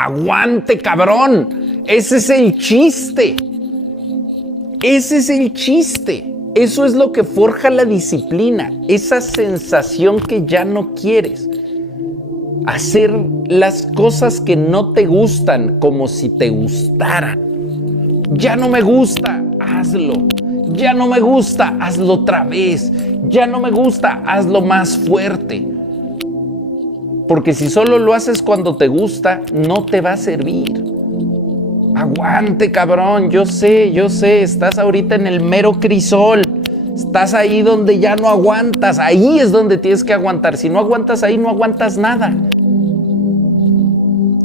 Aguante, cabrón. Ese es el chiste. Ese es el chiste. Eso es lo que forja la disciplina. Esa sensación que ya no quieres. Hacer las cosas que no te gustan como si te gustaran. Ya no me gusta, hazlo. Ya no me gusta, hazlo otra vez. Ya no me gusta, hazlo más fuerte. Porque si solo lo haces cuando te gusta, no te va a servir. Aguante, cabrón, yo sé, estás ahorita en el mero crisol. Estás ahí donde ya no aguantas. Ahí es donde tienes que aguantar. Si no aguantas ahí, no aguantas nada.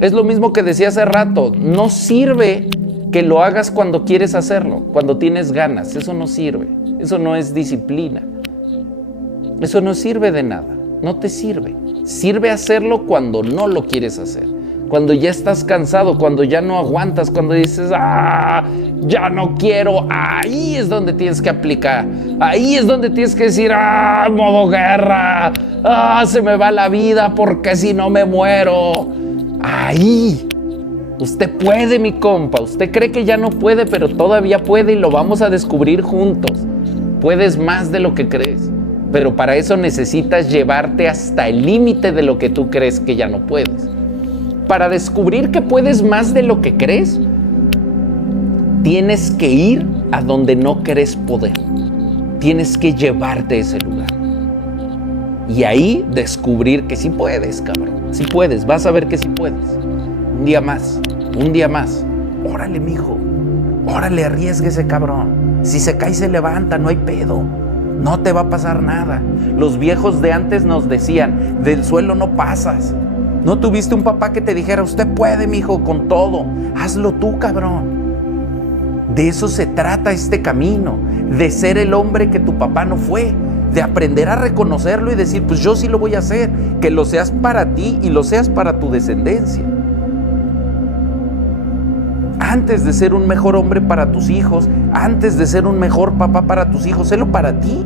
Es lo mismo que decía hace rato. No sirve que lo hagas cuando quieres hacerlo, cuando tienes ganas. Eso no sirve. Eso no es disciplina. Eso no sirve de nada. No te sirve. Sirve hacerlo cuando no lo quieres hacer. Cuando ya estás cansado, cuando ya no aguantas, cuando dices, ya no quiero. Ahí es donde tienes que aplicar. Ahí es donde tienes que decir, modo guerra. Se me va la vida porque si no me muero. Ahí. Usted puede, mi compa. Usted cree que ya no puede, pero todavía puede y lo vamos a descubrir juntos. Puedes más de lo que crees. Pero para eso necesitas llevarte hasta el límite de lo que tú crees que ya no puedes. Para descubrir que puedes más de lo que crees, tienes que ir a donde no crees poder. Tienes que llevarte a ese lugar. Y ahí descubrir que sí puedes, cabrón. Sí puedes, vas a ver que sí puedes. Un día más, un día más. Órale, mijo. Órale, arriésguese, cabrón. Si se cae, se levanta, no hay pedo. No te va a pasar nada. Los viejos de antes nos decían, del suelo no pasas. ¿No tuviste un papá que te dijera, usted puede, mijo, con todo? Hazlo tú, cabrón. De eso se trata este camino, de ser el hombre que tu papá no fue, de aprender a reconocerlo y decir, pues yo sí lo voy a hacer, que lo seas para ti y lo seas para tu descendencia. Antes de ser un mejor hombre para tus hijos, antes de ser un mejor papá para tus hijos, sélo para ti.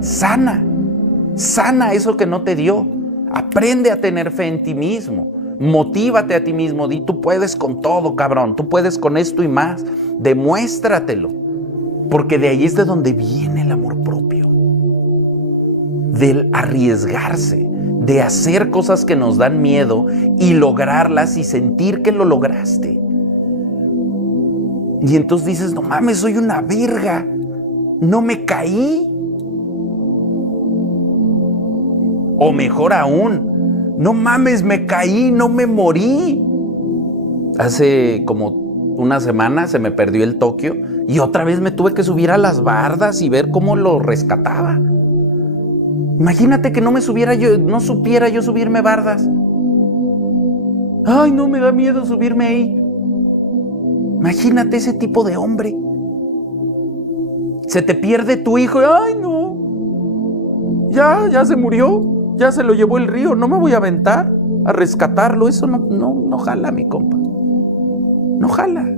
Sana eso que no te dio. Aprende a tener fe en ti mismo. Motívate a ti mismo. Di, tú puedes con todo, cabrón. Tú puedes con esto y más. Demuéstratelo. Porque de ahí es de donde viene el amor propio. Del arriesgarse. De hacer cosas que nos dan miedo y lograrlas y sentir que lo lograste. Y entonces dices, no mames, soy una verga. No me caí. O mejor aún, no mames, me caí, no me morí. Hace como una semana se me perdió el Tokio y otra vez me tuve que subir a las bardas y ver cómo lo rescataba. Imagínate que no supiera yo subirme bardas. Ay, no, me da miedo subirme ahí. Imagínate ese tipo de hombre. Se te pierde tu hijo. Ay, no. Ya se murió. Ya se lo llevó el río, no me voy a aventar a rescatarlo. Eso no jala, mi compa. No jala.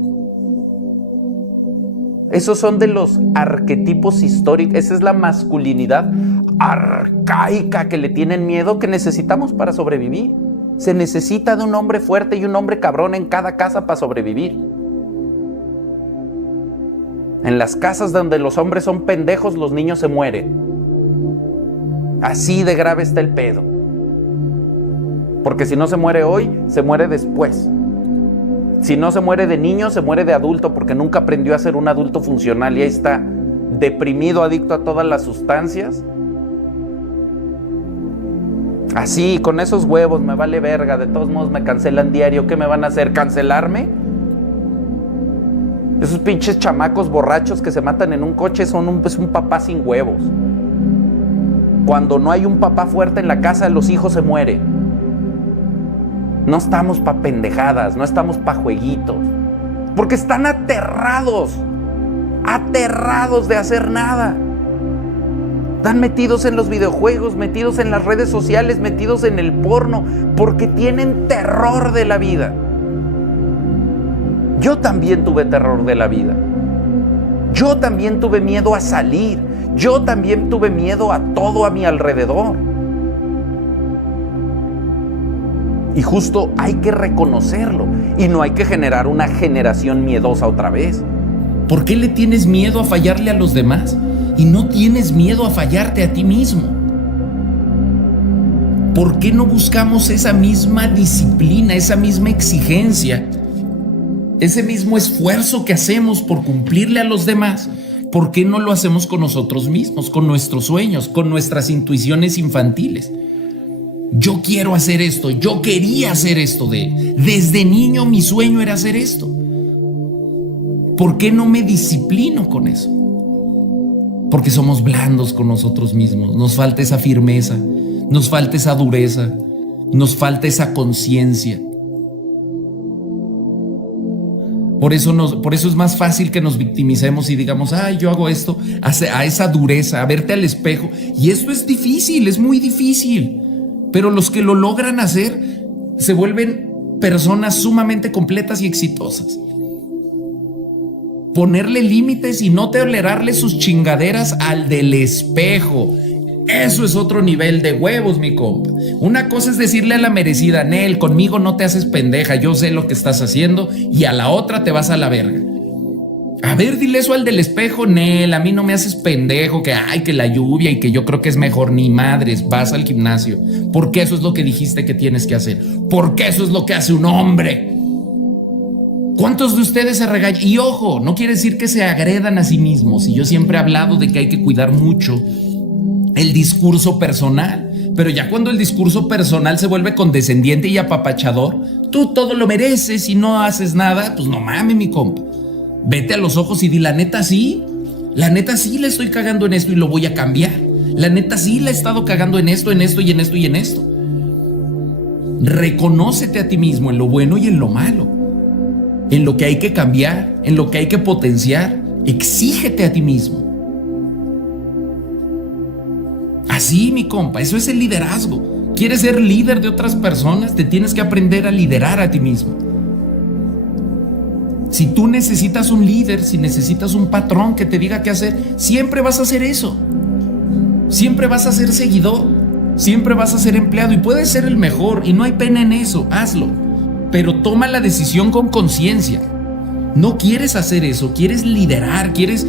Esos son de los arquetipos históricos. Esa es la masculinidad arcaica que le tienen miedo, que necesitamos para sobrevivir. Se necesita de un hombre fuerte y un hombre cabrón en cada casa para sobrevivir. En las casas donde los hombres son pendejos, los niños se mueren. Así de grave está el pedo. Porque si no se muere hoy, se muere después. Si no se muere de niño, se muere de adulto, porque nunca aprendió a ser un adulto funcional y ahí está deprimido, adicto a todas las sustancias. Así, con esos huevos, me vale verga, de todos modos me cancelan diario. ¿Qué me van a hacer? ¿Cancelarme? Esos pinches chamacos borrachos que se matan en un coche son un papá sin huevos. Cuando no hay un papá fuerte en la casa, los hijos se mueren. No estamos pa' pendejadas, no estamos pa' jueguitos. Porque están aterrados de hacer nada. Están metidos en los videojuegos, metidos en las redes sociales, metidos en el porno, porque tienen terror de la vida. Yo también tuve terror de la vida. Yo también tuve miedo a salir. Yo también tuve miedo a todo a mi alrededor. Y justo hay que reconocerlo y no hay que generar una generación miedosa otra vez. ¿Por qué le tienes miedo a fallarle a los demás y no tienes miedo a fallarte a ti mismo? ¿Por qué no buscamos esa misma disciplina, esa misma exigencia, ese mismo esfuerzo que hacemos por cumplirle a los demás? ¿Por qué no lo hacemos con nosotros mismos, con nuestros sueños, con nuestras intuiciones infantiles? Yo quiero hacer esto, yo quería hacer esto, desde niño mi sueño era hacer esto. ¿Por qué no me disciplino con eso? Porque somos blandos con nosotros mismos, nos falta esa firmeza, nos falta esa dureza, nos falta esa conciencia. Por eso es más fácil que nos victimicemos y digamos, ay, yo hago esto, a esa dureza, a verte al espejo. Y esto es difícil, es muy difícil. Pero los que lo logran hacer se vuelven personas sumamente completas y exitosas. Ponerle límites y no tolerarle sus chingaderas al del espejo. Eso es otro nivel de huevos, mi compa. Una cosa es decirle a la merecida, Nel, conmigo no te haces pendeja, yo sé lo que estás haciendo, y a la otra te vas a la verga. A ver, dile eso al del espejo, Nel, a mí no me haces pendejo, que ay, que la lluvia y que yo creo que es mejor, ni madres, vas al gimnasio, porque eso es lo que dijiste que tienes que hacer, porque eso es lo que hace un hombre. ¿Cuántos de ustedes se regañan? Y ojo, no quiere decir que se agredan a sí mismos, y yo siempre he hablado de que hay que cuidar mucho el discurso personal, pero ya cuando el discurso personal se vuelve condescendiente y apapachador, tú todo lo mereces y no haces nada, pues no mames, mi compa. Vete a los ojos y di, la neta sí le estoy cagando en esto y lo voy a cambiar. La neta sí le he estado cagando en esto, en esto y en esto y en esto. Reconócete a ti mismo en lo bueno y en lo malo, en lo que hay que cambiar, en lo que hay que potenciar. Exígete a ti mismo. Así, mi compa, eso es el liderazgo. ¿Quieres ser líder de otras personas? Te tienes que aprender a liderar a ti mismo. Si tú necesitas un líder, si necesitas un patrón que te diga qué hacer, siempre vas a hacer eso. Siempre vas a ser seguidor, siempre vas a ser empleado y puedes ser el mejor y no hay pena en eso, hazlo. Pero toma la decisión con conciencia. No quieres hacer eso, quieres liderar, quieres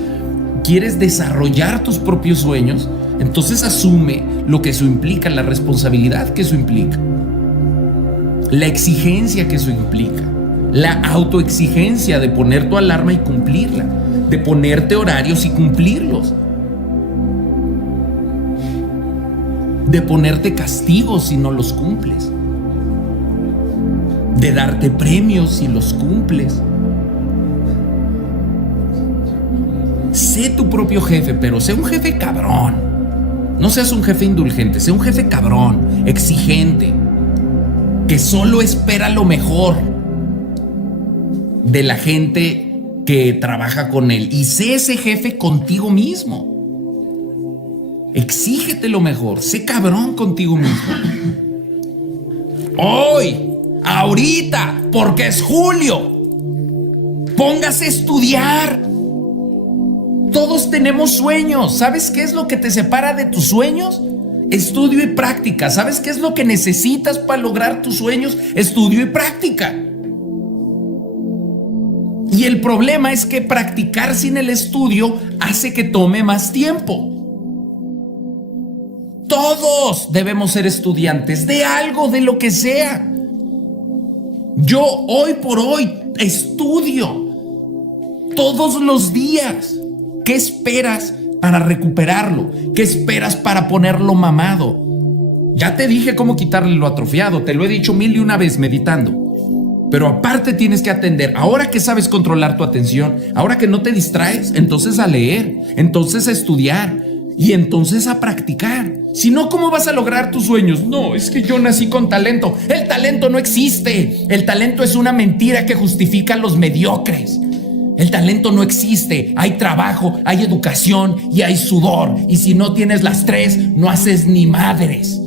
desarrollar tus propios sueños, entonces asume lo que eso implica, la responsabilidad que eso implica, la exigencia que eso implica. La autoexigencia de poner tu alarma y cumplirla, de ponerte horarios y cumplirlos, de ponerte castigos si no los cumples, de darte premios si los cumples. Sé tu propio jefe, pero sé un jefe cabrón. No seas un jefe indulgente, sé un jefe cabrón, exigente, que solo espera lo mejor de la gente que trabaja con él, y sé ese jefe contigo mismo. Exígete lo mejor, sé cabrón contigo mismo. Hoy, ahorita, porque es julio, póngase a estudiar. Todos tenemos sueños. ¿Sabes qué es lo que te separa de tus sueños? Estudio y práctica. ¿Sabes qué es lo que necesitas para lograr tus sueños? Estudio y práctica. Y el problema es que practicar sin el estudio hace que tome más tiempo. Todos debemos ser estudiantes de algo, de lo que sea. Yo hoy por hoy estudio todos los días. ¿Qué esperas para recuperarlo? ¿Qué esperas para ponerlo mamado? Ya te dije cómo quitarle lo atrofiado, te lo he dicho 1001 vez meditando. Pero aparte tienes que atender. Ahora que sabes controlar tu atención, ahora que no te distraes, entonces a leer, entonces a estudiar y entonces a practicar. Si no, ¿cómo vas a lograr tus sueños? No, es que yo nací con talento. El talento no existe. El talento es una mentira que justifica a los mediocres. El talento no existe. Hay trabajo, hay educación y hay sudor. Y si no tienes las tres, no haces ni madres.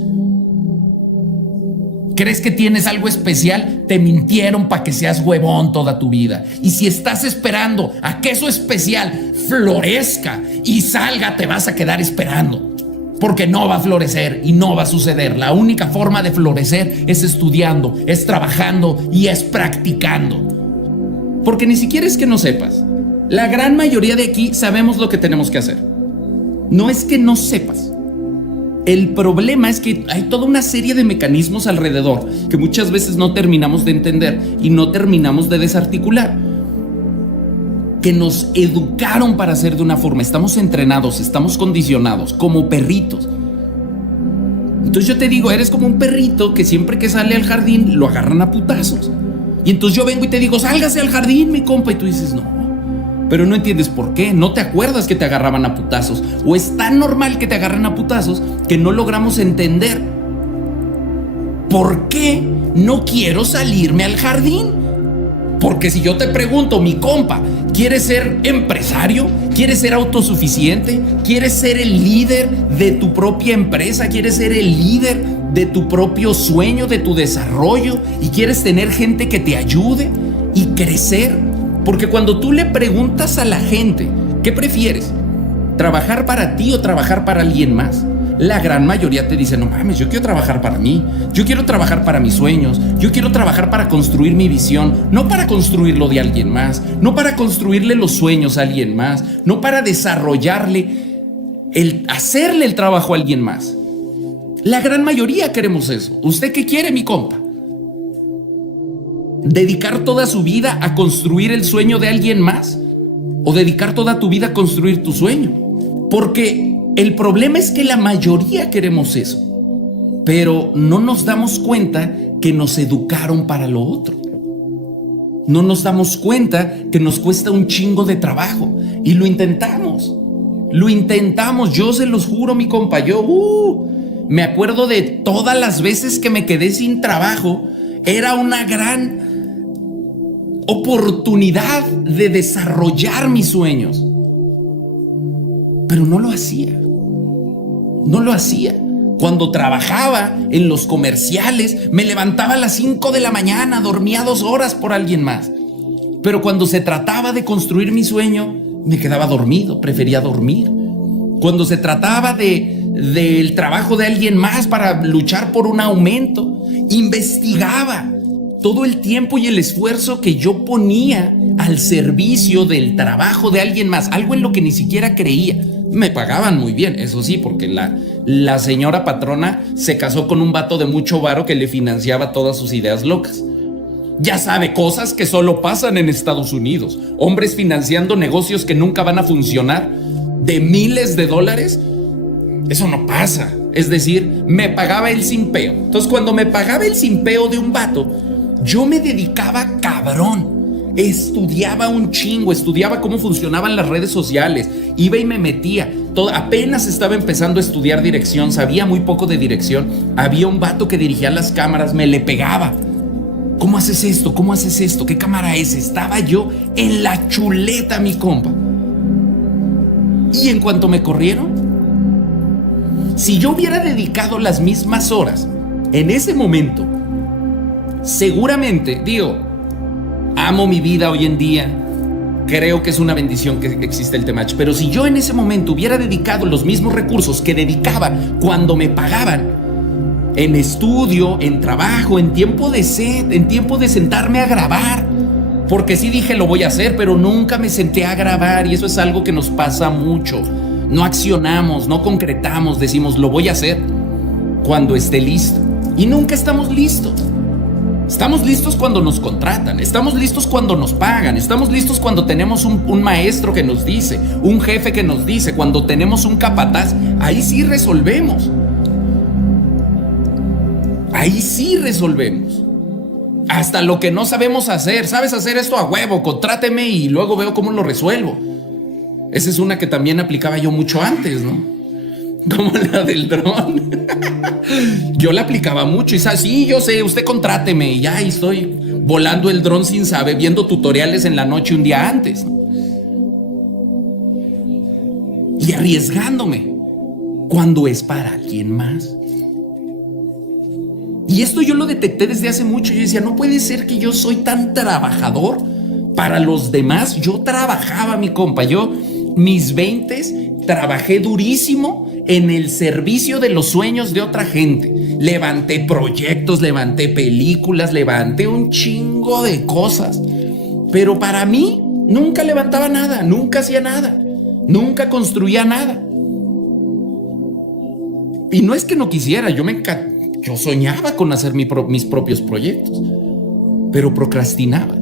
¿Crees que tienes algo especial? Te mintieron para que seas huevón toda tu vida. Y si estás esperando a que eso especial florezca y salga, te vas a quedar esperando. porque no va a florecer y no va a suceder. La única forma de florecer es estudiando, es trabajando y es practicando. Porque ni siquiera es que no sepas. La gran mayoría de aquí sabemos lo que tenemos que hacer. No es que no sepas. El problema es que hay toda una serie de mecanismos alrededor que muchas veces no terminamos de entender y no terminamos de desarticular, que nos educaron para hacer de una forma. Estamos entrenados, estamos condicionados como perritos. Entonces yo te digo, eres como un perrito que siempre que sale al jardín lo agarran a putazos. Y entonces yo vengo y te digo, sálgase al jardín, mi compa, y tú dices, no. Pero no entiendes por qué, no te acuerdas que te agarraban a putazos, o es tan normal que te agarren a putazos que no logramos entender por qué no quiero salirme al jardín. Porque si yo te pregunto, mi compa, ¿quieres ser empresario? ¿Quieres ser autosuficiente? ¿Quieres ser el líder de tu propia empresa? ¿Quieres ser el líder de tu propio sueño, de tu desarrollo? ¿Y quieres tener gente que te ayude y crecer? Porque cuando tú le preguntas a la gente, ¿qué prefieres? ¿Trabajar para ti o trabajar para alguien más? La gran mayoría te dice, no mames, yo quiero trabajar para mí, yo quiero trabajar para mis sueños, yo quiero trabajar para construir mi visión, no para construir lo de alguien más, no para construirle los sueños a alguien más, no para desarrollarle, hacerle el trabajo a alguien más. La gran mayoría queremos eso. ¿Usted qué quiere, mi compa? ¿Dedicar toda su vida a construir el sueño de alguien más? ¿O dedicar toda tu vida a construir tu sueño? Porque el problema es que la mayoría queremos eso, pero no nos damos cuenta que nos educaron para lo otro. No nos damos cuenta que nos cuesta un chingo de trabajo y lo intentamos. Yo se los juro, mi compa, me acuerdo de todas las veces que me quedé sin trabajo. Era una gran oportunidad de desarrollar mis sueños, pero no lo hacía. Cuando trabajaba en los comerciales, me levantaba a las 5 de la mañana, dormía 2 horas por alguien más. Pero cuando se trataba de construir mi sueño, me quedaba dormido, prefería dormir. Cuando se trataba del trabajo de alguien más para luchar por un aumento, investigaba todo el tiempo y el esfuerzo que yo ponía al servicio del trabajo de alguien más, algo en lo que ni siquiera creía. Me pagaban muy bien, eso sí, porque la señora patrona se casó con un vato de mucho varo que le financiaba todas sus ideas locas. Ya sabe, cosas que solo pasan en Estados Unidos. Hombres financiando negocios que nunca van a funcionar de miles de dólares. Eso no pasa. Es decir, me pagaba el simpeo. Entonces, cuando me pagaba el simpeo de un vato, yo me dedicaba cabrón. Estudiaba un chingo, estudiaba cómo funcionaban las redes sociales, iba y me metía. Apenas estaba empezando a estudiar dirección, sabía muy poco de dirección. Había un vato que dirigía las cámaras, me le pegaba. ¿Cómo haces esto? ¿Cómo haces esto? ¿Qué cámara es? Estaba yo en la chuleta, mi compa. Y en cuanto me corrieron, si yo hubiera dedicado las mismas horas en ese momento, seguramente, amo mi vida hoy en día, creo que es una bendición que existe el Temach, pero si yo en ese momento hubiera dedicado los mismos recursos que dedicaba cuando me pagaban, en estudio, en trabajo, en tiempo de sed, en tiempo de sentarme a grabar, porque sí dije lo voy a hacer, pero nunca me senté a grabar, y eso es algo que nos pasa mucho. No accionamos, no concretamos, decimos lo voy a hacer cuando esté listo, y nunca estamos listos. Estamos listos cuando nos contratan, estamos listos cuando nos pagan, estamos listos cuando tenemos un maestro que nos dice, un jefe que nos dice, cuando tenemos un capataz. Ahí sí resolvemos. Ahí sí resolvemos. Hasta lo que no sabemos hacer. ¿Sabes hacer esto? A huevo, contráteme y luego veo cómo lo resuelvo. Esa es una que también aplicaba yo mucho antes, ¿no? Como la del dron. Yo la aplicaba mucho y sabes, sí, yo sé, usted contráteme y ya estoy volando el dron sin saber, viendo tutoriales en la noche un día antes, ¿no? Y arriesgándome cuando es para alguien más. Y esto yo lo detecté desde hace mucho. Yo decía, no puede ser que yo soy tan trabajador para los demás. Yo trabajaba, mi compa. Yo, mis 20s, trabajé durísimo en el servicio de los sueños de otra gente. Levanté proyectos, levanté películas, levanté un chingo de cosas. Pero para mí, nunca levantaba nada, nunca hacía nada, nunca construía nada. Y no es que no quisiera, yo soñaba con hacer mis propios proyectos, pero procrastinaba,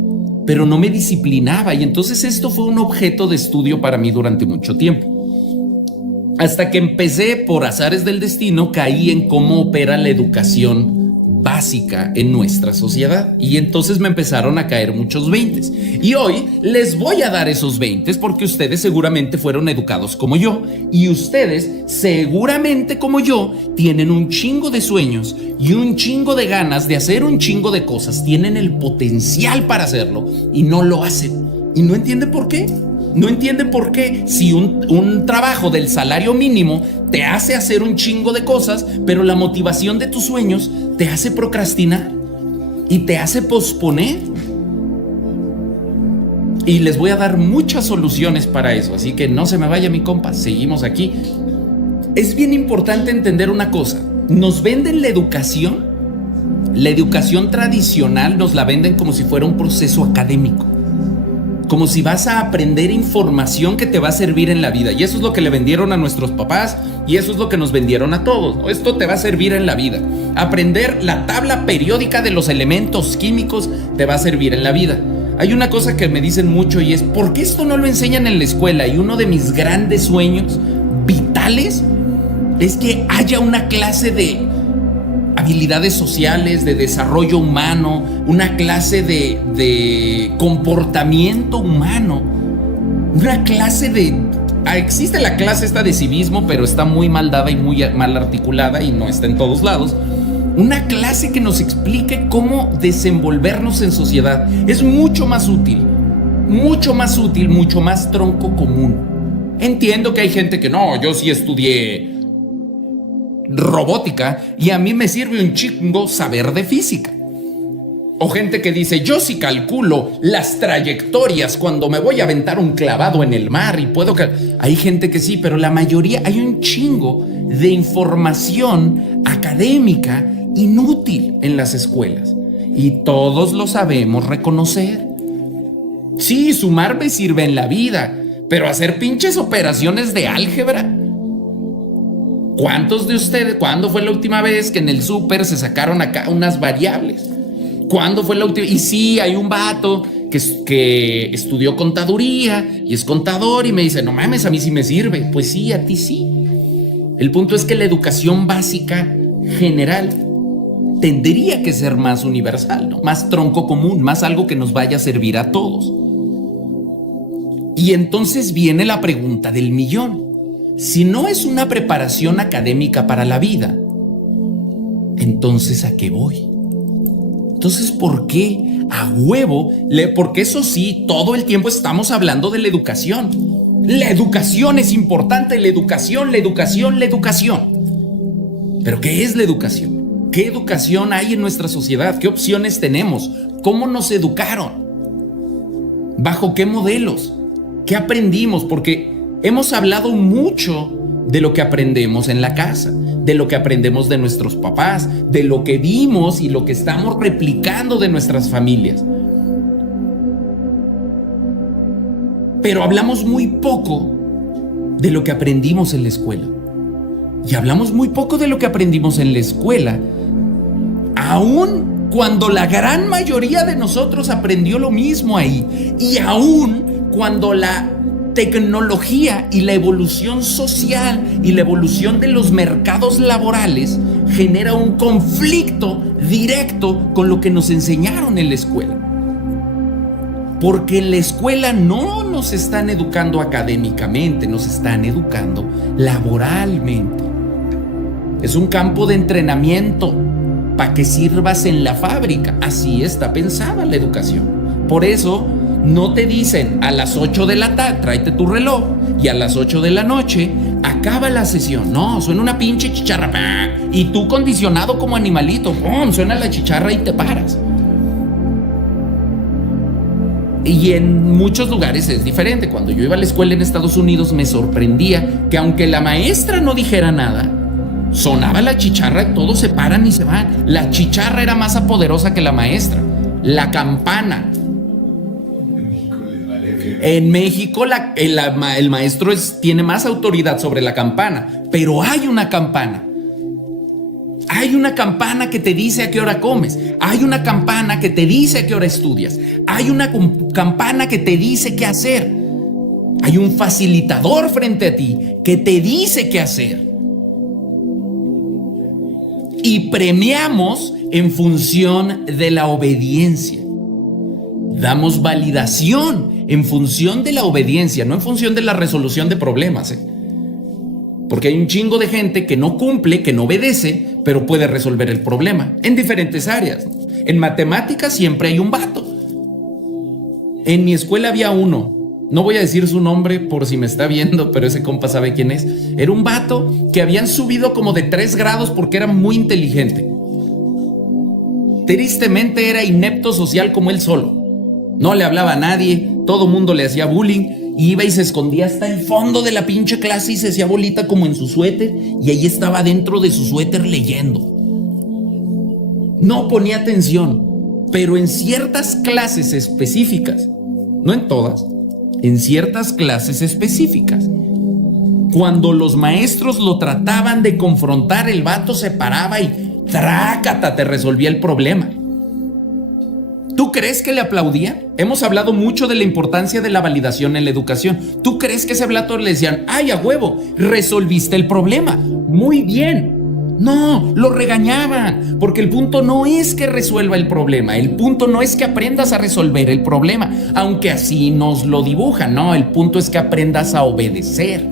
pero no me disciplinaba. Y entonces esto fue un objeto de estudio para mí durante mucho tiempo. Hasta que empecé, por azares del destino, caí en cómo opera la educación básica en nuestra sociedad. Y entonces me empezaron a caer muchos veintes. Y hoy les voy a dar esos veintes porque ustedes seguramente fueron educados como yo. Y ustedes seguramente como yo tienen un chingo de sueños y un chingo de ganas de hacer un chingo de cosas. Tienen el potencial para hacerlo y no lo hacen. Y no entienden por qué. No entienden por qué si un trabajo del salario mínimo te hace hacer un chingo de cosas, pero la motivación de tus sueños te hace procrastinar y te hace posponer. Y les voy a dar muchas soluciones para eso, así que no se me vaya mi compa, seguimos aquí. Es bien importante entender una cosa, nos venden la educación tradicional nos la venden como si fuera un proceso académico. Como si vas a aprender información que te va a servir en la vida. Y eso es lo que le vendieron a nuestros papás y eso es lo que nos vendieron a todos. Esto te va a servir en la vida. Aprender la tabla periódica de los elementos químicos te va a servir en la vida. Hay una cosa que me dicen mucho y es, ¿por qué esto no lo enseñan en la escuela? Y uno de mis grandes sueños vitales es que haya una clase de habilidades sociales, de desarrollo humano, una clase de comportamiento humano, una clase de... existe la clase esta de civismo, pero está muy mal dada y muy mal articulada y no está en todos lados. Una clase que nos explique cómo desenvolvernos en sociedad es mucho más útil, mucho más tronco común. Entiendo que hay gente que no, yo sí estudié robótica y a mí me sirve un chingo saber de física. O gente que dice, yo sí calculo las trayectorias cuando me voy a aventar un clavado en el mar y puedo... Hay gente que sí, pero la mayoría, hay un chingo de información académica inútil en las escuelas y todos lo sabemos reconocer. Sí, sumar me sirve en la vida, pero hacer pinches operaciones de álgebra... ¿Cuántos de ustedes, cuándo fue la última vez que en el súper se sacaron acá unas variables? ¿Cuándo fue la última? Y sí, hay un vato que estudió contaduría y es contador y me dice, no mames, a mí sí me sirve. Pues sí, a ti sí. El punto es que la educación básica general tendría que ser más universal, ¿no? Más tronco común, más algo que nos vaya a servir a todos. Y entonces viene la pregunta del millón. Si no es una preparación académica para la vida, entonces ¿a qué voy? Entonces, ¿por qué a huevo? Porque eso sí, todo el tiempo estamos hablando de la educación. La educación es importante, la educación. ¿Pero qué es la educación? ¿Qué educación hay en nuestra sociedad? ¿Qué opciones tenemos? ¿Cómo nos educaron? ¿Bajo qué modelos? ¿Qué aprendimos? Porque hemos hablado mucho de lo que aprendemos en la casa, de lo que aprendemos de nuestros papás, de lo que vimos y lo que estamos replicando de nuestras familias. Pero hablamos muy poco de lo que aprendimos en la escuela. Y hablamos muy poco de lo que aprendimos en la escuela, aun cuando la gran mayoría de nosotros aprendió lo mismo ahí, y aun cuando la tecnología y la evolución social y la evolución de los mercados laborales genera un conflicto directo con lo que nos enseñaron en la escuela. Porque en la escuela no nos están educando académicamente, nos están educando laboralmente. Es un campo de entrenamiento para que sirvas en la fábrica. Así está pensada la educación. Por eso no te dicen a las 8 de la tarde, tráete tu reloj, y a las 8 de la noche acaba la sesión. No, suena una pinche chicharra, y tú condicionado como animalito, suena la chicharra y te paras. Y en muchos lugares es diferente. Cuando yo iba a la escuela en Estados Unidos me sorprendía que aunque la maestra no dijera nada, sonaba la chicharra y todos se paran y se van. La chicharra era más poderosa que la maestra. La campana. En México el maestro tiene más autoridad sobre la campana, pero hay una campana. Hay una campana que te dice a qué hora comes. Hay una campana que te dice a qué hora estudias. Hay una campana que te dice qué hacer. Hay un facilitador frente a ti que te dice qué hacer. Y premiamos en función de la obediencia. Damos validación en función de la obediencia, no en función de la resolución de problemas, Porque hay un chingo de gente que no cumple, que no obedece, pero puede resolver el problema en diferentes áreas. En matemáticas siempre hay un vato. En mi escuela había uno, no voy a decir su nombre por si me está viendo, pero ese compa sabe quién es. Era un vato que habían subido como de 3 grados porque era muy inteligente. Tristemente era inepto social como él solo. No le hablaba a nadie, todo mundo le hacía bullying. Iba y se escondía hasta el fondo de la pinche clase y se hacía bolita como en su suéter, y ahí estaba dentro de su suéter leyendo. No ponía atención, pero en ciertas clases específicas, no en todas, en ciertas clases específicas, cuando los maestros lo trataban de confrontar, el vato se paraba y trácata, te resolvía el problema. ¿Tú crees que le aplaudían? Hemos hablado mucho de la importancia de la validación en la educación. ¿Tú crees que ese vato le decían, ay, a huevo, resolviste el problema? Muy bien. No, lo regañaban, porque el punto no es que resuelva el problema, el punto no es que aprendas a resolver el problema, aunque así nos lo dibujan, no, el punto es que aprendas a obedecer.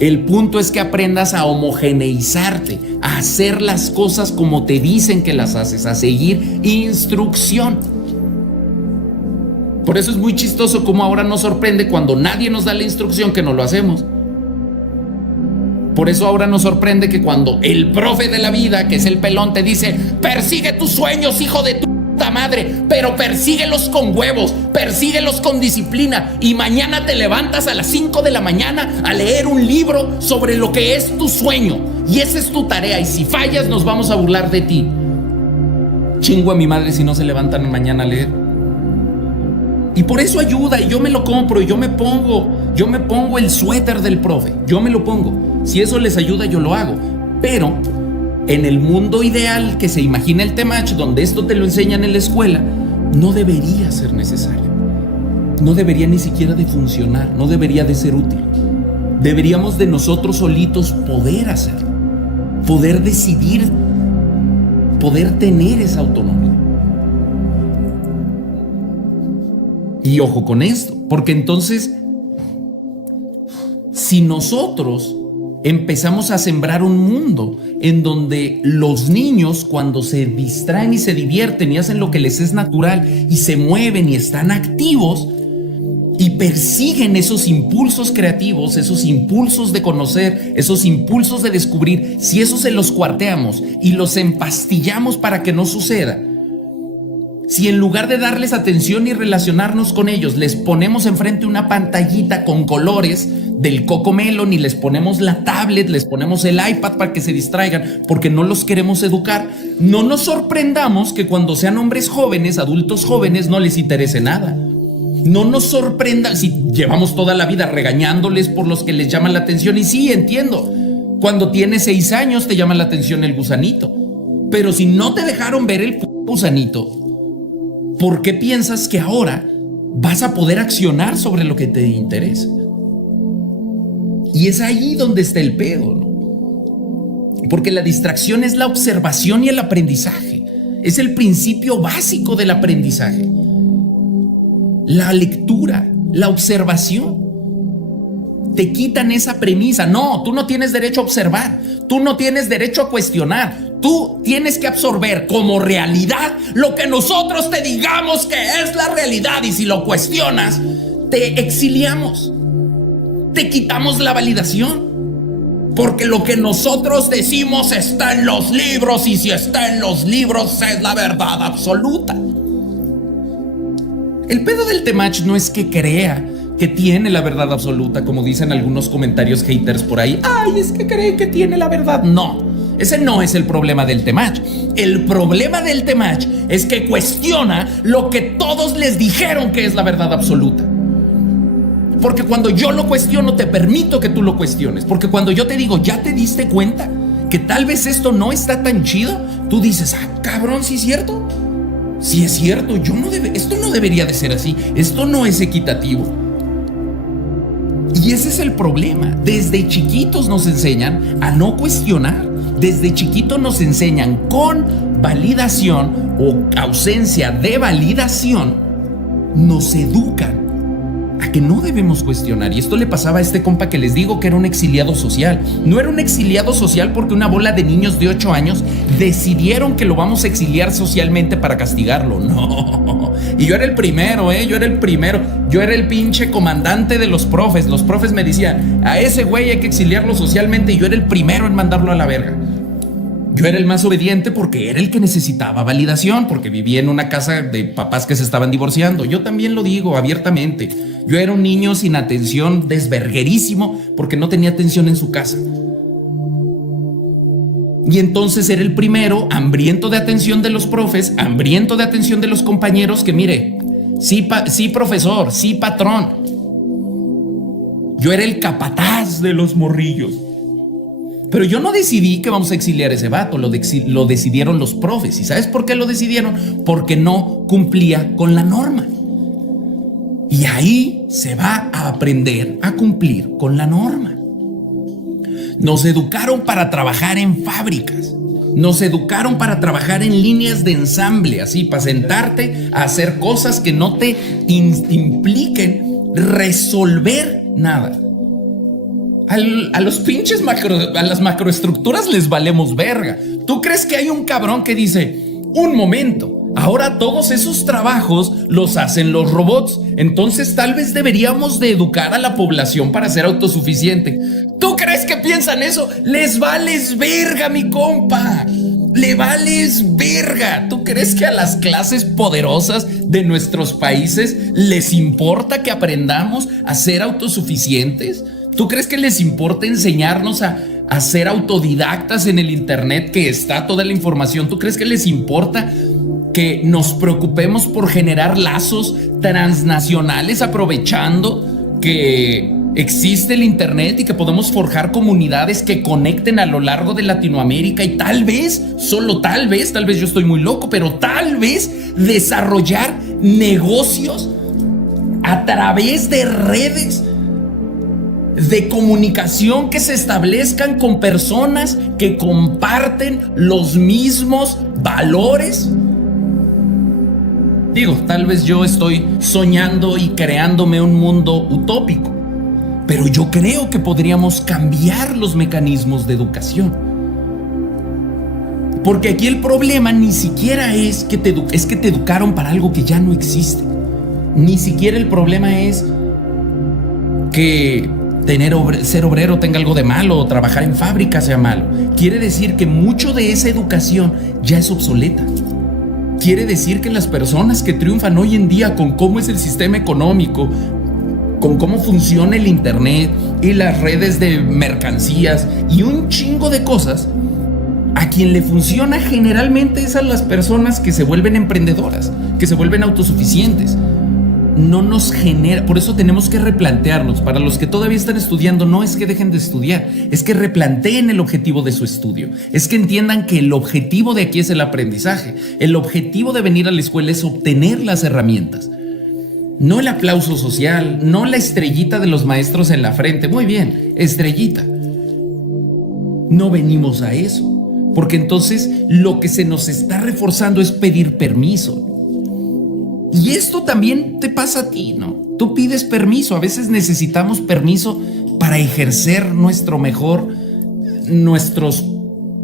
El punto es que aprendas a homogeneizarte, a hacer las cosas como te dicen que las haces, a seguir instrucción. Por eso es muy chistoso cómo ahora nos sorprende cuando nadie nos da la instrucción que no lo hacemos. Por eso ahora nos sorprende que cuando el profe de la vida, que es el pelón, te dice, persigue tus sueños, hijo de tu puta madre, pero persíguelos con huevos, persíguelos con disciplina, y mañana te levantas a las 5 de la mañana a leer un libro sobre lo que es tu sueño, y esa es tu tarea, y si fallas nos vamos a burlar de ti. Chingo a mi madre si no se levantan mañana a leer. Y por eso ayuda, y yo me lo compro, y yo me pongo el suéter del profe, yo me lo pongo. Si eso les ayuda, yo lo hago. Pero en el mundo ideal que se imagina el Temach, donde esto te lo enseñan en la escuela, no debería ser necesario. No debería ni siquiera de funcionar, no debería de ser útil. Deberíamos de nosotros solitos poder hacerlo, poder decidir, poder tener esa autonomía. Y ojo con esto, porque entonces, si nosotros empezamos a sembrar un mundo en donde los niños, cuando se distraen y se divierten y hacen lo que les es natural y se mueven y están activos y persiguen esos impulsos creativos, esos impulsos de conocer, esos impulsos de descubrir, si eso se los cuarteamos y los empastillamos para que no suceda, si en lugar de darles atención y relacionarnos con ellos, les ponemos enfrente una pantallita con colores del Cocomelon y les ponemos la tablet, les ponemos el iPad para que se distraigan porque no los queremos educar, no nos sorprendamos que cuando sean hombres jóvenes, adultos jóvenes, no les interese nada. No nos sorprenda si llevamos toda la vida regañándoles por los que les llaman la atención. Y sí, entiendo, cuando tienes 6 años te llama la atención el gusanito, pero si no te dejaron ver el gusanito, ¿por qué piensas que ahora vas a poder accionar sobre lo que te interesa? Y es ahí donde está el pedo, ¿no? Porque la distracción es la observación y el aprendizaje. Es el principio básico del aprendizaje. La lectura, la observación. Te quitan esa premisa. No, tú no tienes derecho a observar. Tú no tienes derecho a cuestionar. Tú tienes que absorber como realidad lo que nosotros te digamos que es la realidad. Y si lo cuestionas, te exiliamos. Te quitamos la validación. Porque lo que nosotros decimos está en los libros. Y si está en los libros es la verdad absoluta. El pedo del Temach no es que crea que tiene la verdad absoluta, como dicen algunos comentarios haters por ahí. Ay, es que cree que tiene la verdad. No, ese no es el problema del Temach. El problema del Temach es que cuestiona lo que todos les dijeron que es la verdad absoluta. Porque cuando yo lo cuestiono, te permito que tú lo cuestiones. Porque cuando yo te digo, ¿ya te diste cuenta que tal vez esto no está tan chido? Tú dices, ah, cabrón, ¿sí es cierto? Sí es cierto, esto no debería de ser así. Esto no es equitativo. Y ese es el problema. Desde chiquitos nos enseñan a no cuestionar. Desde chiquitos nos enseñan con validación o ausencia de validación. Nos educan a que no debemos cuestionar. Y esto le pasaba a este compa que les digo que era un exiliado social. No era un exiliado social porque una bola de niños de 8 años decidieron que lo vamos a exiliar socialmente para castigarlo. No. Y yo era el primero, yo era el primero. Yo era el pinche comandante de los profes. Los profes me decían, a ese güey hay que exiliarlo socialmente, y yo era el primero en mandarlo a la verga. Yo era el más obediente porque era el que necesitaba validación, porque vivía en una casa de papás que se estaban divorciando. Yo también lo digo abiertamente. Yo era un niño sin atención, desverguerísimo, porque no tenía atención en su casa. Y entonces era el primero, hambriento de atención de los profes, hambriento de atención de los compañeros, que mire, sí, sí profesor, sí patrón. Yo era el capataz de los morrillos. Pero yo no decidí que vamos a exiliar a ese vato, lo decidieron los profes. ¿Y sabes por qué lo decidieron? Porque no cumplía con la norma. Y ahí se va a aprender a cumplir con la norma. Nos educaron para trabajar en fábricas. Nos educaron para trabajar en líneas de ensamble, así, para sentarte a hacer cosas que no te impliquen resolver nada. A los pinches a las macroestructuras les valemos verga. ¿Tú crees que hay un cabrón que dice, un momento, ahora todos esos trabajos los hacen los robots, entonces tal vez deberíamos de educar a la población para ser autosuficiente? ¿Tú crees que piensan eso? Les vales verga, mi compa. Le vales verga. ¿Tú crees que a las clases poderosas de nuestros países les importa que aprendamos a ser autosuficientes? ¿Tú crees que les importa enseñarnos a ser autodidactas en el internet, que está toda la información? ¿Tú crees que les importa que nos preocupemos por generar lazos transnacionales aprovechando que existe el internet y que podemos forjar comunidades que conecten a lo largo de Latinoamérica y tal vez, solo tal vez yo estoy muy loco, pero tal vez desarrollar negocios a través de redes de comunicación que se establezcan con personas que comparten los mismos valores? Digo, tal vez yo estoy soñando y creándome un mundo utópico, pero yo creo que podríamos cambiar los mecanismos de educación. Porque aquí el problema ni siquiera es que te educaron para algo que ya no existe. Ni siquiera el problema es que ser obrero tenga algo de malo o trabajar en fábrica sea malo. Quiere decir que mucho de esa educación ya es obsoleta. Quiere decir que las personas que triunfan hoy en día con cómo es el sistema económico, con cómo funciona el internet y las redes de mercancías y un chingo de cosas, a quien le funciona generalmente es a las personas que se vuelven emprendedoras, que se vuelven autosuficientes. No nos genera, por eso tenemos que replantearnos. Para los que todavía están estudiando, no es que dejen de estudiar, es que replanteen el objetivo de su estudio, es que entiendan que el objetivo de aquí es el aprendizaje. El objetivo de venir a la escuela es obtener las herramientas, no el aplauso social, no la estrellita de los maestros en la frente. Muy bien, estrellita. No venimos a eso, porque entonces lo que se nos está reforzando es pedir permiso. Y esto también te pasa a ti, ¿no? Tú pides permiso. A veces necesitamos permiso para ejercer nuestros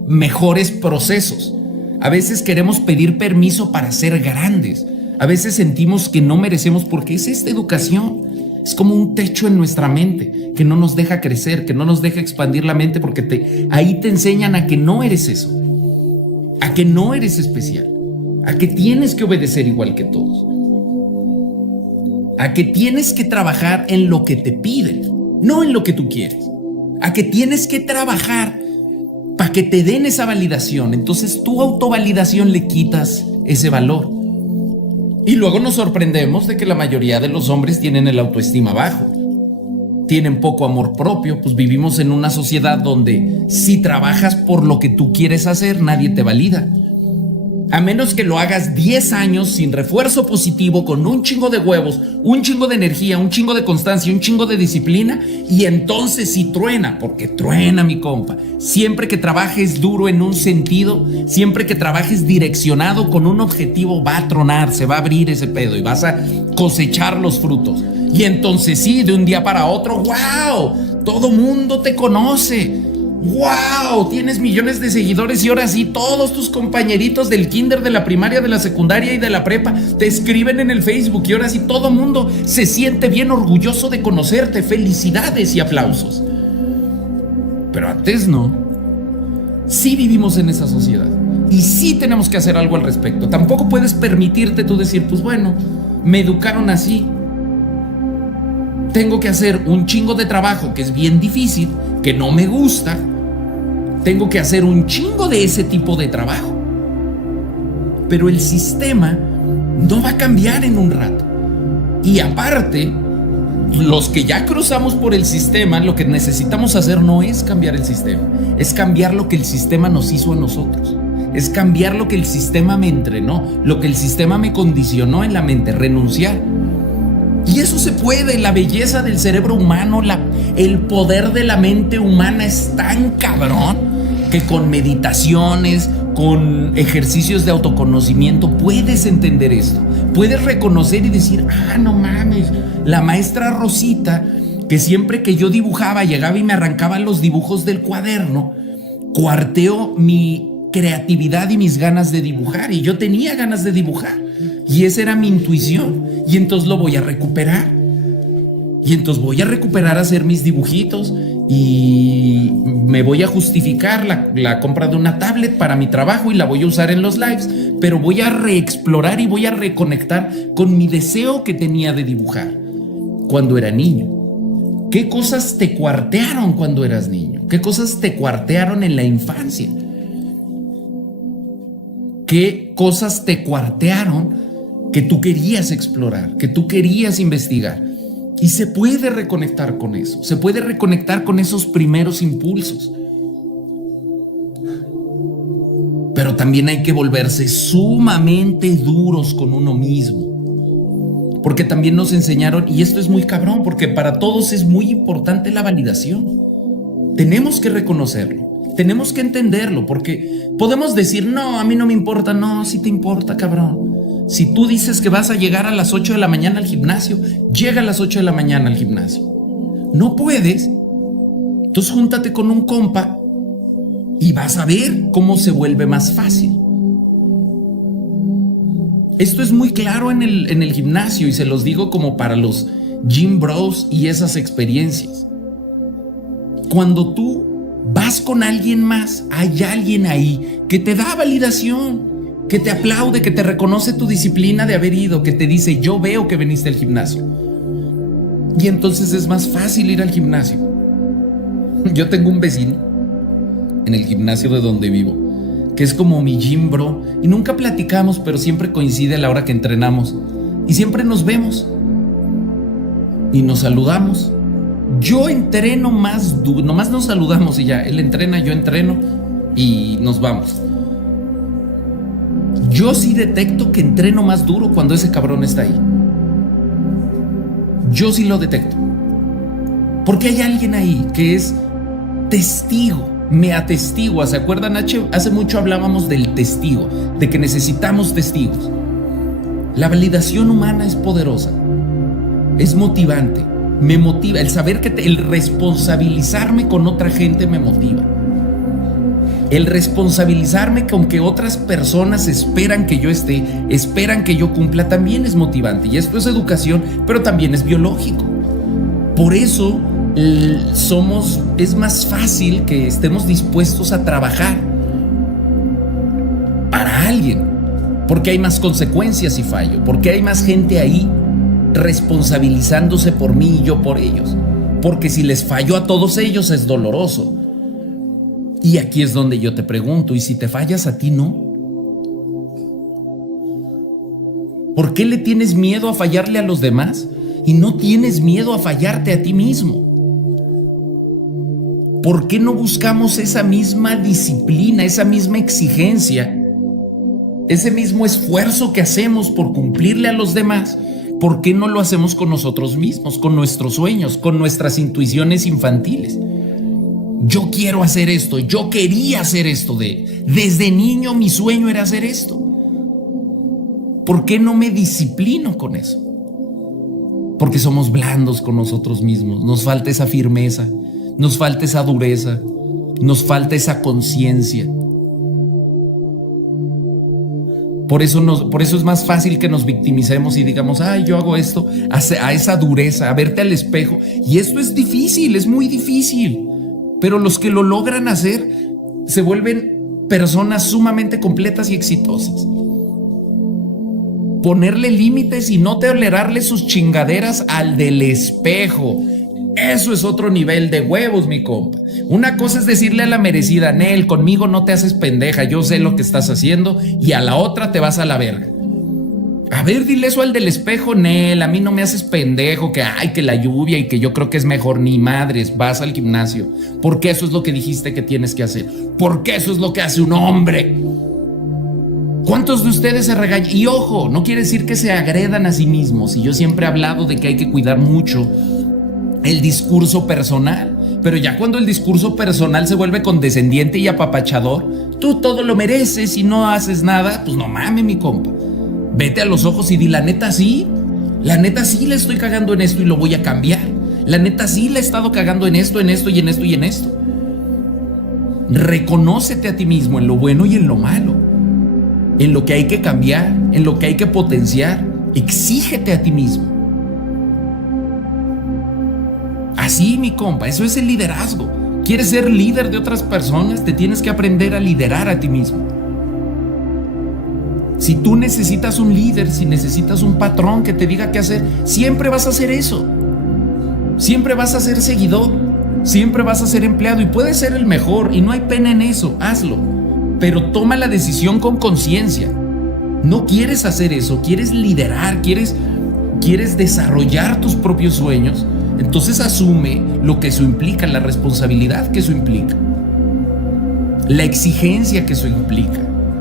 mejores procesos. A veces queremos pedir permiso para ser grandes. A veces sentimos que no merecemos porque es esta educación. Es como un techo en nuestra mente que no nos deja crecer, que no nos deja expandir la mente, porque ahí te enseñan a que no eres eso, a que no eres especial, a que tienes que obedecer igual que todos. a que tienes que trabajar en lo que te piden, no en lo que tú quieres. A que tienes que trabajar para que te den esa validación. Entonces tu autovalidación le quitas ese valor. Y luego nos sorprendemos de que la mayoría de los hombres tienen el autoestima bajo, tienen poco amor propio. Pues vivimos en una sociedad donde si trabajas por lo que tú quieres hacer, nadie te valida. A menos que lo hagas 10 años sin refuerzo positivo, con un chingo de huevos, un chingo de energía, un chingo de constancia, un chingo de disciplina, y entonces sí truena, porque truena, mi compa. Siempre que trabajes duro en un sentido, siempre que trabajes direccionado con un objetivo, va a tronar, se va a abrir ese pedo y vas a cosechar los frutos. Y entonces sí, de un día para otro, ¡wow! Todo mundo te conoce. ¡Wow! Tienes millones de seguidores y ahora sí todos tus compañeritos del kinder, de la primaria, de la secundaria y de la prepa te escriben en el Facebook y ahora sí todo mundo se siente bien orgulloso de conocerte. Felicidades y aplausos. Pero antes no. Sí vivimos en esa sociedad y sí tenemos que hacer algo al respecto. Tampoco puedes permitirte tú decir, pues bueno, me educaron así. Tengo que hacer un chingo de trabajo que es bien difícil, que no me gusta. Tengo que hacer un chingo de ese tipo de trabajo. Pero el sistema no va a cambiar en un rato. Y aparte, los que ya cruzamos por el sistema, lo que necesitamos hacer no es cambiar el sistema, es cambiar lo que el sistema nos hizo a nosotros. Es cambiar lo que el sistema me entrenó, lo que el sistema me condicionó en la mente, renunciar. Y eso se puede. La belleza del cerebro humano, el poder de la mente humana es tan cabrón que con meditaciones, con ejercicios de autoconocimiento puedes entender esto. Puedes reconocer y decir, no mames, la maestra Rosita, que siempre que yo dibujaba llegaba y me arrancaba los dibujos del cuaderno, cuarteó mi creatividad y mis ganas de dibujar, y yo tenía ganas de dibujar y esa era mi intuición, y entonces lo voy a recuperar, y entonces voy a recuperar hacer mis dibujitos, y me voy a justificar la compra de una tablet para mi trabajo y la voy a usar en los lives, pero voy a reexplorar y voy a reconectar con mi deseo que tenía de dibujar cuando era niño. ¿Qué cosas te cuartearon cuando eras niño? ¿Qué cosas te cuartearon en la infancia? ¿Qué cosas te cuartearon que tú querías explorar, que tú querías investigar? Y se puede reconectar con eso, se puede reconectar con esos primeros impulsos. Pero también hay que volverse sumamente duros con uno mismo. Porque también nos enseñaron, y esto es muy cabrón, porque para todos es muy importante la validación. Tenemos que reconocerlo. Tenemos que entenderlo, porque podemos decir, no, a mí no me importa. No, sí te importa, cabrón. Si tú dices que vas a llegar a las 8 de la mañana al gimnasio, llega a las 8 de la mañana al gimnasio. No puedes, entonces júntate con un compa y vas a ver cómo se vuelve más fácil. Esto es muy claro en el gimnasio, y se los digo como para los gym bros y esas experiencias. Cuando tú vas con alguien más, hay alguien ahí que te da validación, que te aplaude, que te reconoce tu disciplina de haber ido, que te dice, yo veo que viniste al gimnasio. Y entonces es más fácil ir al gimnasio. Yo tengo un vecino en el gimnasio de donde vivo, que es como mi gym bro, y nunca platicamos, pero siempre coincide a la hora que entrenamos, y siempre nos vemos y nos saludamos. Yo entreno más duro, nomás nos saludamos y ya. Él entrena, yo entreno y nos vamos. Yo sí detecto que entreno más duro cuando ese cabrón está ahí. Yo sí lo detecto. Porque hay alguien ahí que es testigo, me atestigua. ¿Se acuerdan? Hace mucho hablábamos del testigo, de que necesitamos testigos. La validación humana es poderosa, es motivante. Me motiva, el saber que el responsabilizarme con otra gente me motiva. El responsabilizarme con que otras personas esperan que yo esté, esperan que yo cumpla, también es motivante. Y esto es educación, pero también es biológico. Por eso es más fácil que estemos dispuestos a trabajar para alguien, porque hay más consecuencias si fallo, porque hay más gente ahí responsabilizándose por mí y yo por ellos. Porque si les fallo a todos ellos es doloroso. Y aquí es donde yo te pregunto, ¿y si te fallas a ti no? ¿Por qué le tienes miedo a fallarle a los demás y no tienes miedo a fallarte a ti mismo? ¿Por qué no buscamos esa misma disciplina, esa misma exigencia, ese mismo esfuerzo que hacemos por cumplirle a los demás? ¿Por qué no lo hacemos con nosotros mismos, con nuestros sueños, con nuestras intuiciones infantiles? Yo quiero hacer esto, yo quería hacer esto, desde niño mi sueño era hacer esto. ¿Por qué no me disciplino con eso? Porque somos blandos con nosotros mismos, nos falta esa firmeza, nos falta esa dureza, nos falta esa conciencia. Por eso es más fácil que nos victimicemos y digamos, ay, yo hago esto, a esa dureza, a verte al espejo. Y esto es difícil, es muy difícil. Pero los que lo logran hacer se vuelven personas sumamente completas y exitosas. Ponerle límites y no tolerarle sus chingaderas al del espejo. Eso es otro nivel de huevos, mi compa. Una cosa es decirle a la merecida, Nel, conmigo no te haces pendeja, yo sé lo que estás haciendo, y a la otra te vas a la verga. A ver, dile eso al del espejo, Nel, a mí no me haces pendejo, que la lluvia y que yo creo que es mejor, ni madres, vas al gimnasio, porque eso es lo que dijiste que tienes que hacer, porque eso es lo que hace un hombre. ¿Cuántos de ustedes se regañan? Y ojo, no quiere decir que se agredan a sí mismos, y yo siempre he hablado de que hay que cuidar mucho el discurso personal, pero ya cuando el discurso personal se vuelve condescendiente y apapachador, tú todo lo mereces y no haces nada, pues no mames, mi compa. Vete a los ojos y di, la neta sí le estoy cagando en esto y lo voy a cambiar. La neta sí le he estado cagando en esto, en esto y en esto y en esto. Reconócete a ti mismo en lo bueno y en lo malo, en lo que hay que cambiar, en lo que hay que potenciar. Exígete a ti mismo. Así, mi compa, eso es el liderazgo. ¿Quieres ser líder de otras personas? Te tienes que aprender a liderar a ti mismo. Si tú necesitas un líder, si necesitas un patrón que te diga qué hacer, siempre vas a hacer eso. Siempre vas a ser seguidor, siempre vas a ser empleado y puedes ser el mejor y no hay pena en eso, hazlo. Pero toma la decisión con conciencia. No quieres hacer eso, quieres liderar, quieres desarrollar tus propios sueños. Entonces asume lo que eso implica, la responsabilidad que eso implica, la exigencia que eso implica,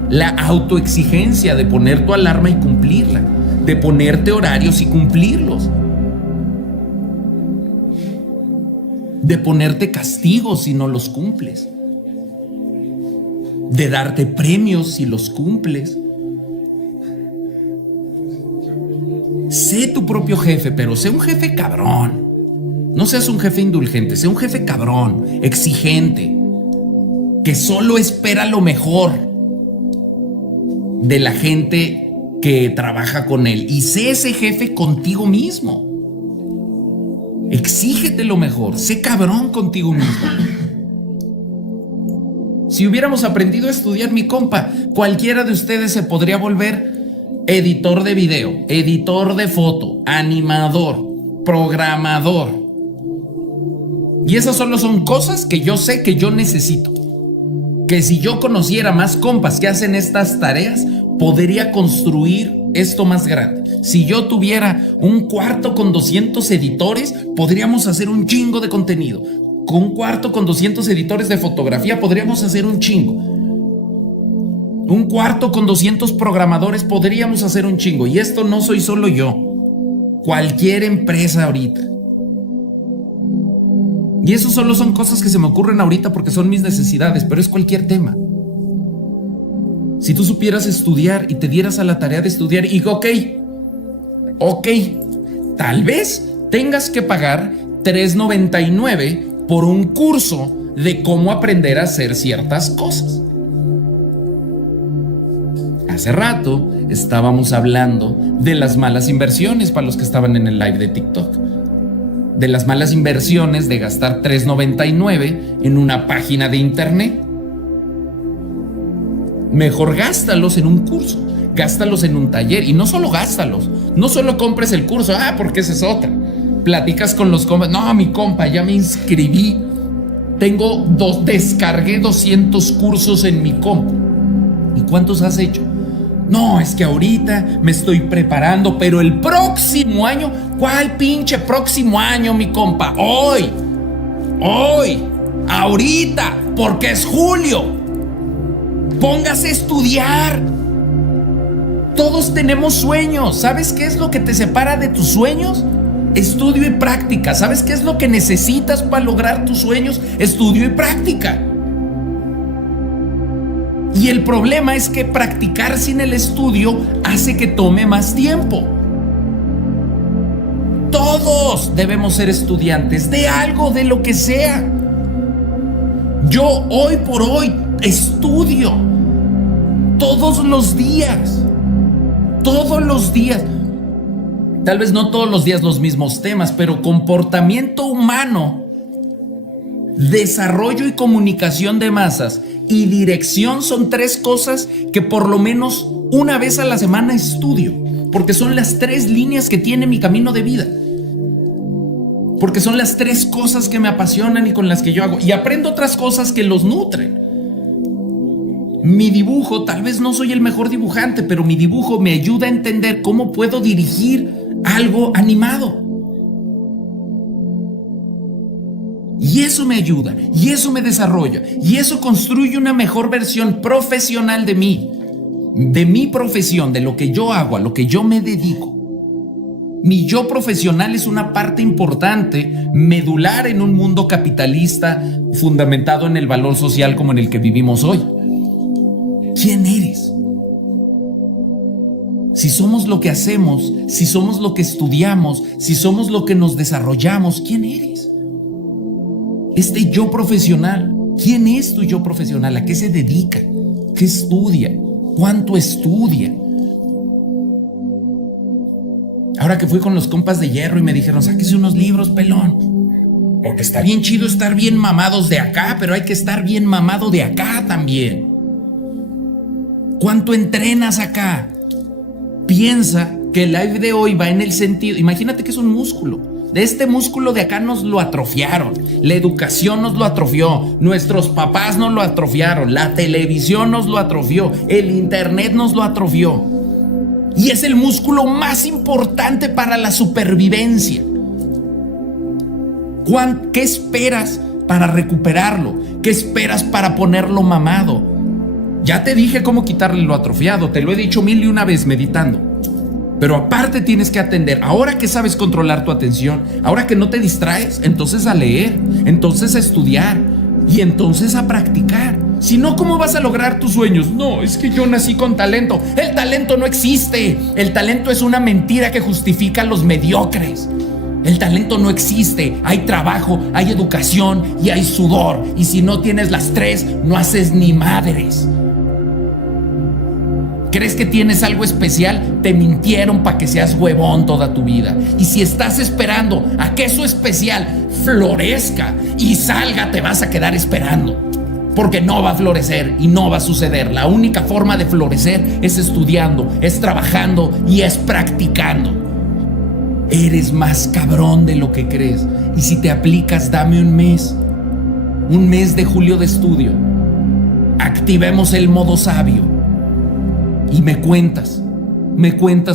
la autoexigencia de poner tu alarma y cumplirla, de ponerte horarios y cumplirlos, de ponerte castigos si no los cumples, de darte premios si los cumples. Sé tu propio jefe, pero sé un jefe cabrón. No seas un jefe indulgente, sé un jefe cabrón, exigente, que solo espera lo mejor de la gente que trabaja con él. Y sé ese jefe contigo mismo. Exígete lo mejor, sé cabrón contigo mismo. Si hubiéramos aprendido a estudiar, mi compa, cualquiera de ustedes se podría volver editor de video, editor de foto, animador, programador. Y esas solo son cosas que yo sé que yo necesito. Que si yo conociera más compas que hacen estas tareas, podría construir esto más grande. Si yo tuviera un cuarto con 200 editores, podríamos hacer un chingo de contenido. Con un cuarto con 200 editores de fotografía, podríamos hacer un chingo. Un cuarto con 200 programadores, podríamos hacer un chingo. Y esto no soy solo yo. Cualquier empresa ahorita. Y eso solo son cosas que se me ocurren ahorita porque son mis necesidades, pero es cualquier tema. Si tú supieras estudiar y te dieras a la tarea de estudiar y ok, tal vez tengas que pagar $3.99 por un curso de cómo aprender a hacer ciertas cosas. Hace rato estábamos hablando de las malas inversiones para los que estaban en el live de TikTok. De las malas inversiones de gastar $3.99 en una página de internet. Mejor gástalos en un curso, gástalos en un taller. Y no solo gástalos, no solo compres el curso, porque esa es otra. Platicas con los compas, no, mi compa, ya me inscribí, descargué 200 cursos en mi compa. ¿Y cuántos has hecho? No, es que ahorita me estoy preparando, pero el próximo año, ¿cuál pinche próximo año, mi compa? Hoy, ahorita, porque es julio. Póngase a estudiar. Todos tenemos sueños. ¿Sabes qué es lo que te separa de tus sueños? Estudio y práctica. ¿Sabes qué es lo que necesitas para lograr tus sueños? Estudio y práctica. Y el problema es que practicar sin el estudio hace que tome más tiempo. Todos debemos ser estudiantes de algo, de lo que sea. Yo hoy por hoy estudio todos los días. Todos los días. Tal vez no todos los días los mismos temas, pero comportamiento humano, desarrollo y comunicación de masas y dirección son 3 cosas que por lo menos una vez a la semana estudio, porque son las 3 líneas que tiene mi camino de vida, porque son las 3 cosas que me apasionan y con las que yo hago, y aprendo otras cosas que los nutren. Mi dibujo, tal vez no soy el mejor dibujante, pero mi dibujo me ayuda a entender cómo puedo dirigir algo animado. Y eso me ayuda, y eso me desarrolla, y eso construye una mejor versión profesional de mí, de mi profesión, de lo que yo hago, a lo que yo me dedico. Mi yo profesional es una parte importante, medular en un mundo capitalista fundamentado en el valor social como en el que vivimos hoy. ¿Quién eres? Si somos lo que hacemos, si somos lo que estudiamos, si somos lo que nos desarrollamos, ¿quién eres? Este yo profesional, ¿quién es tu yo profesional? ¿A qué se dedica? ¿Qué estudia? ¿Cuánto estudia? Ahora que fui con los compas de hierro y me dijeron, sáquese unos libros, pelón. Porque está bien chido estar bien mamados de acá, pero hay que estar bien mamado de acá también. ¿Cuánto entrenas acá? Piensa que el live de hoy va en el sentido, imagínate que es un músculo. De este músculo de acá nos lo atrofiaron. La educación nos lo atrofió. Nuestros papás nos lo atrofiaron. La televisión nos lo atrofió. El internet nos lo atrofió. Y es el músculo más importante para la supervivencia. ¿Qué esperas para recuperarlo? ¿Qué esperas para ponerlo mamado? Ya te dije cómo quitarle lo atrofiado. Te lo he dicho 1001 vez meditando. Pero aparte tienes que atender. Ahora que sabes controlar tu atención, ahora que no te distraes, entonces a leer, entonces a estudiar y entonces a practicar. Si no, ¿cómo vas a lograr tus sueños? No, es que yo nací con talento. El talento no existe. El talento es una mentira que justifica a los mediocres. El talento no existe. Hay trabajo, hay educación y hay sudor. Y si no tienes las 3, no haces ni madres. ¿Crees que tienes algo especial? Te mintieron para que seas huevón toda tu vida. Y si estás esperando a que eso especial florezca y salga, te vas a quedar esperando. Porque no va a florecer y no va a suceder. La única forma de florecer es estudiando, es trabajando y es practicando. Eres más cabrón de lo que crees. Y si te aplicas, dame un mes de julio de estudio. Activemos el modo sabio. Y me cuentas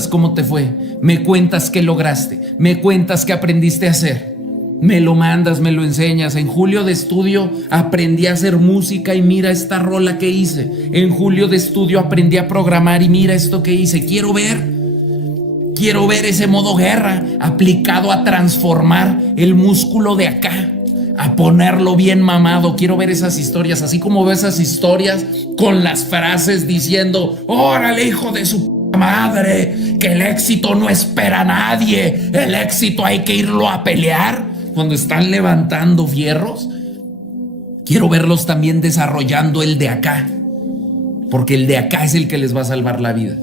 cómo te fue, me cuentas qué lograste, me cuentas qué aprendiste a hacer, me lo mandas, me lo enseñas. En julio de estudio aprendí a hacer música y mira esta rola que hice. En julio de estudio aprendí a programar y mira esto que hice. Quiero ver ese modo guerra aplicado a transformar el músculo de acá, a ponerlo bien mamado. Quiero ver esas historias, así como veo esas historias con las frases diciendo: órale, hijo de su madre, que el éxito no espera a nadie, el éxito hay que irlo a pelear. Cuando están levantando fierros, quiero verlos también desarrollando el de acá, porque el de acá es el que les va a salvar la vida.